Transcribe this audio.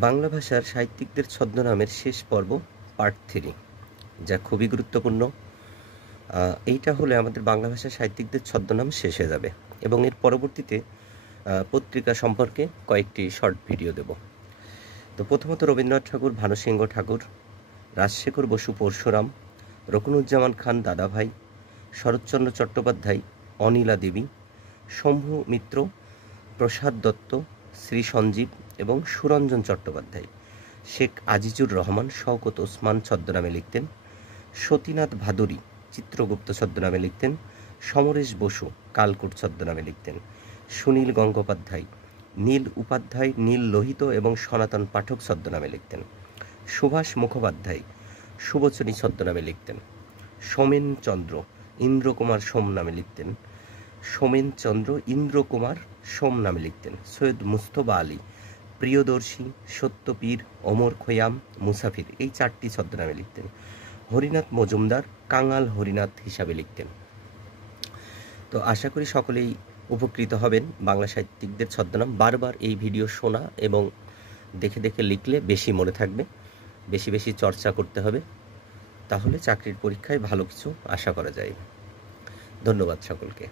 বাংলা ভাষার সাহিত্যিকদের ছদ্মনামের শেষ পর্ব পার্ট 3, যা খুবই গুরুত্বপূর্ণ। এইটা হলে আমাদের বাংলা ভাষার সাহিত্যিকদের ছদ্মনাম শেষ হয়ে যাবে এবং এর পরবর্তীতে পত্রিকা সম্পর্কে কয়েকটি শর্ট ভিডিও দেব। তো প্রথমত রবীন্দ্রনাথ ঠাকুর, ভানুসিংহ ঠাকুর, রাজশেখর বসু পরশুরাম, রকুনুজ্জামান খান দাদাভাই, শরৎচন্দ্র চট্টোপাধ্যায়, অনিলা দেবী, শম্ভু মিত্র, প্রসাদ দত্ত, শ্রী সঞ্জীব এবং সুরঞ্জন চট্টোপাধ্যায়। শেখ আজিজুর রহমান শওকত ওসমান ছদ্মনামে লিখতেন। সতীনাথ ভাদুরী চিত্রগুপ্ত ছদ্মনামে লিখতেন। সমরেশ বসু কালকুট ছদ্মনামে লিখতেন। সুনীল গঙ্গোপাধ্যায় নীল উপাধ্যায়, নীল লোহিত এবং সনাতন পাঠক ছদ্মনামে লিখতেন। সুভাষ মুখোপাধ্যায় সুবচনী ছদ্মনামে লিখতেন। সোমেন চন্দ্র ইন্দ্রকুমার সোম নামে লিখতেন। সোমেন চন্দ্র ইন্দ্রকুমার সোম নামে লিখতেন। সৈয়দ মুস্তফা আলী প্রিয়দর্শী, সত্যপীর, অমর খৈয়াম, মুসাফির এই 4টি ছদ্মনামে লিখতেন। হরিনাথ মজুমদার কাঙাল হরিনাথ হিসাবে লিখতেন। তো আশা করি সকলেই উপকৃত হবেন। বাংলা সাহিত্যিকদের ছদ্মনাম বারবার এই ভিডিও শোনা এবং দেখে দেখে লিখলে বেশি মনে থাকবে। বেশি বেশি চর্চা করতে হবে, তাহলে চাকরির পরীক্ষায় ভালো কিছু আশা করা যায়। ধন্যবাদ সকলকে।